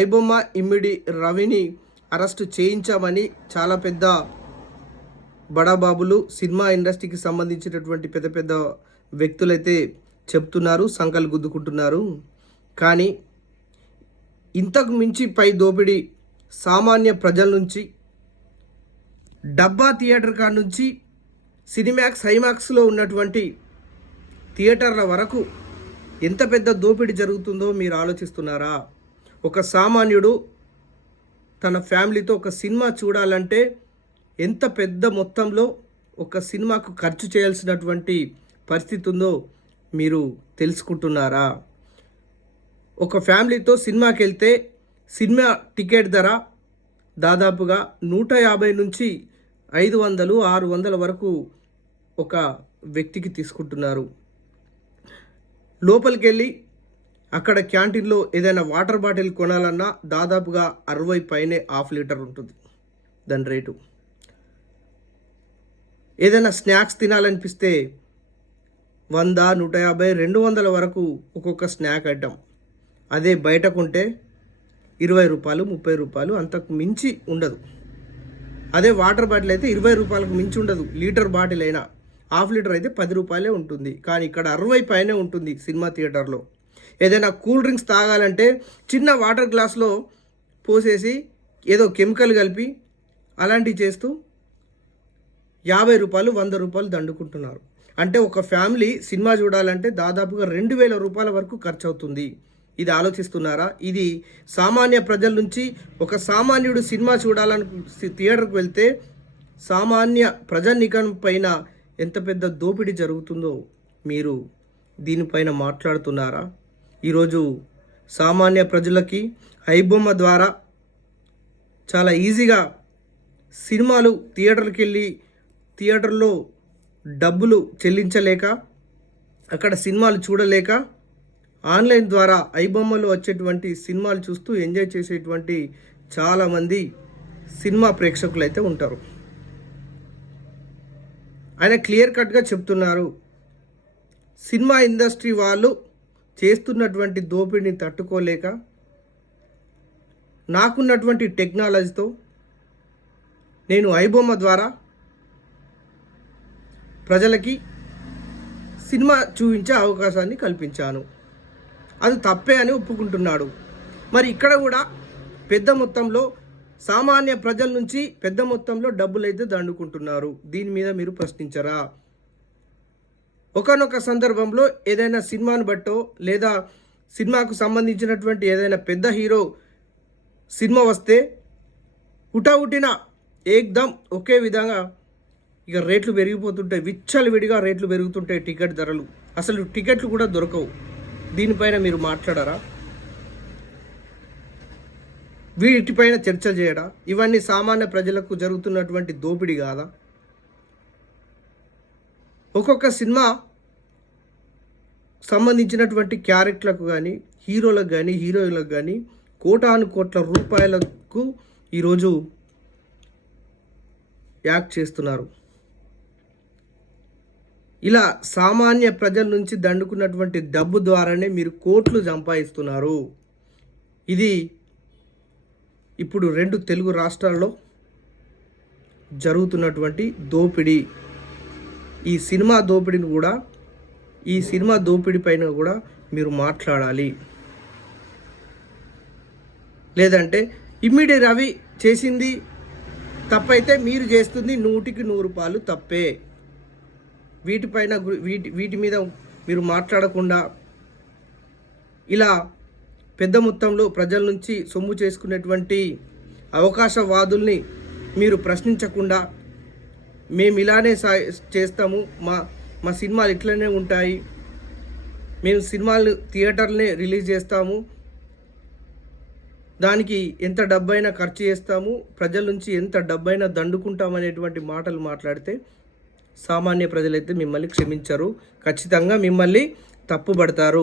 ఐబొమ్మ ఇమ్మిడి రవిని అరెస్టు చేయించామని చాలా పెద్ద బడాబాబులు సినిమా ఇండస్ట్రీకి సంబంధించినటువంటి పెద్ద పెద్ద వ్యక్తులైతే చెప్తున్నారు, సంకలు గుద్దుకుంటున్నారు. కానీ ఇంతకు మించి పై దోపిడీ సామాన్య ప్రజల నుంచి, డబ్బా థియేటర్ కాడ నుంచి సినిమాక్స్ హైమాక్స్లో ఉన్నటువంటి థియేటర్ల వరకు ఎంత పెద్ద దోపిడీ జరుగుతుందో మీరు ఆలోచిస్తున్నారా? ఒక సామాన్యుడు తన ఫ్యామిలీతో ఒక సినిమా చూడాలంటే ఎంత పెద్ద మొత్తంలో ఒక సినిమాకు ఖర్చు చేయాల్సినటువంటి పరిస్థితి ఉందో మీరు తెలుసుకుంటున్నారా? ఒక ఫ్యామిలీతో సినిమాకి వెళ్తే సినిమా టికెట్ ధర దాదాపుగా 150 నుంచి 500, 600 వరకు ఒక వ్యక్తికి తీసుకుంటున్నారు. లోపలికి వెళ్ళి అక్కడ క్యాంటీన్లో ఏదైనా వాటర్ బాటిల్ కొనాలన్నా దాదాపుగా 60 పైనే ½ లీటర్ ఉంటుంది దాని రేటు. ఏదైనా స్నాక్స్ తినాలనిపిస్తే 100, 150, 200 వరకు ఒక్కొక్క స్నాక్ ఐటమ్. అదే బయట కొంటే 20 రూపాయలు, 30 రూపాయలు, అంతకు మించి ఉండదు. అదే వాటర్ బాటిల్ అయితే 20 రూపాయలకు మించి ఉండదు. లీటర్ బాటిల్ అయినా ½ లీటర్ అయితే 10 రూపాయలే ఉంటుంది. కానీ ఇక్కడ 60 పైనే ఉంటుంది సినిమా థియేటర్లో. ఏదైనా కూల్ డ్రింక్స్ తాగాలంటే చిన్న వాటర్ గ్లాస్లో పోసేసి ఏదో కెమికల్ కలిపి అలాంటివి చేస్తూ 50 రూపాయలు, 100 రూపాయలు దండుకుంటున్నారు. అంటే ఒక ఫ్యామిలీ సినిమా చూడాలంటే దాదాపుగా 2000 రూపాయల వరకు ఖర్చు అవుతుంది. ఇది ఆలోచిస్తున్నారా? ఇది సామాన్య ప్రజల నుంచి, ఒక సామాన్యుడు సినిమా చూడాలని థియేటర్కి వెళ్తే సామాన్య ప్రజానీకం పైన ఎంత పెద్ద దోపిడీ జరుగుతుందో మీరు దీనిపైన మాట్లాడుతున్నారా? ఈరోజు సామాన్య ప్రజలకి ఐబొమ్మ ద్వారా చాలా ఈజీగా సినిమాలు థియేటర్కి వెళ్ళి థియేటర్లో డబ్బులు చెల్లించలేక, అక్కడ సినిమాలు చూడలేక ఆన్లైన్ ద్వారా ఐబొమ్మలో వచ్చేటువంటి సినిమాలు చూస్తూ ఎంజాయ్ చేసేటువంటి చాలామంది సినిమా ప్రేక్షకులు అయితే ఉంటారు. ఆయన క్లియర్ కట్గా చెప్తున్నారు, సినిమా ఇండస్ట్రీ వాళ్ళు చేస్తున్నటువంటి దోపిడీని తట్టుకోలేక నాకున్నటువంటి టెక్నాలజీతో నేను ఐబొమ్మ ద్వారా ప్రజలకి సినిమా చూపించే అవకాశాన్ని కల్పించాను. అది తప్పే అని ఒప్పుకుంటున్నాడు. మరి ఇక్కడ కూడా పెద్ద మొత్తంలో సామాన్య ప్రజల నుంచి పెద్ద మొత్తంలో డబ్బులైతే దండుకుంటున్నారు. దీని మీద మీరు ప్రశ్నించరా? ఒకానొక సందర్భంలో ఏదైనా సినిమాను బట్టో లేదా సినిమాకు సంబంధించినటువంటి ఏదైనా పెద్ద హీరో సినిమా వస్తే ఉటా ఏకదం ఒకే విధంగా ఇక రేట్లు పెరిగిపోతుంటాయి. విచ్చలవిడిగా రేట్లు పెరుగుతుంటాయి. టికెట్ ధరలు, అసలు టికెట్లు కూడా దొరకవు. దీనిపైన మీరు మాట్లాడారా? వీటిపైన చర్చ చేయడా? ఇవన్నీ సామాన్య ప్రజలకు జరుగుతున్నటువంటి దోపిడీ కాదా? ఒక్కొక్క సినిమా సంబంధించినటువంటి క్యారెక్టర్లకు కానీ, హీరోలకు కానీ, హీరోయిన్లకు కానీ కోటాను కోట్ల రూపాయలకు ఈరోజు యాక్ట్ చేస్తున్నారు. ఇలా సామాన్య ప్రజల నుంచి దండుకున్నటువంటి డబ్బు ద్వారానే మీరు కోట్లు సంపాదిస్తున్నారు. ఇది ఇప్పుడు 2 తెలుగు రాష్ట్రాల్లో జరుగుతున్నటువంటి దోపిడీ. ఈ సినిమా దోపిడీ పైన కూడా మీరు మాట్లాడాలి. లేదంటే ఇమ్మిడి రవి చేసింది తప్పైతే మీరు చేస్తుంది 100కి 100 రూపాయలు తప్పే. వీటిపైన వీటి మీద మీరు మాట్లాడకుండా ఇలా పెద్ద మొత్తంలో ప్రజల నుంచి సొమ్ము చేసుకునేటువంటి అవకాశవాదుల్ని మీరు ప్రశ్నించకుండా, మేము ఇలానే చేస్తాము, మా సినిమాలు ఇట్లనే ఉంటాయి, మేము సినిమాలు థియేటర్లనే రిలీజ్ చేస్తాము, దానికి ఎంత డబ్బైనా ఖర్చు చేస్తాము, ప్రజల నుంచి ఎంత డబ్బైనా దండుకుంటామనేటువంటి మాటలు మాట్లాడితే సామాన్య ప్రజలైతే మిమ్మల్ని క్షమించరు. ఖచ్చితంగా మిమ్మల్ని తప్పుపడతారు.